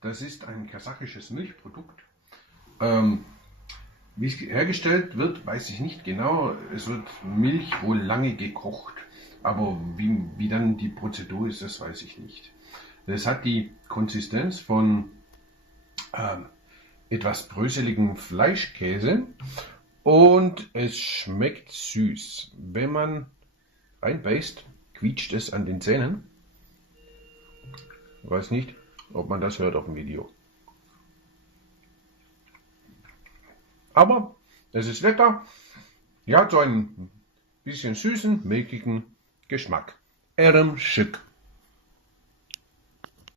Das ist ein kasachisches Milchprodukt. Wie es hergestellt wird, weiß ich nicht genau. Es wird Milch wohl lange gekocht. Aber wie dann die Prozedur ist, das weiß ich nicht. Es hat die Konsistenz von etwas bröseligen Fleischkäse und es schmeckt süß. Wenn man reinbeißt, quietscht es an den Zähnen. Ich weiß nicht, ob man das hört auf dem Video. Aber es ist lecker. Ja, hat so einen bisschen süßen, milchigen Geschmack. Schick.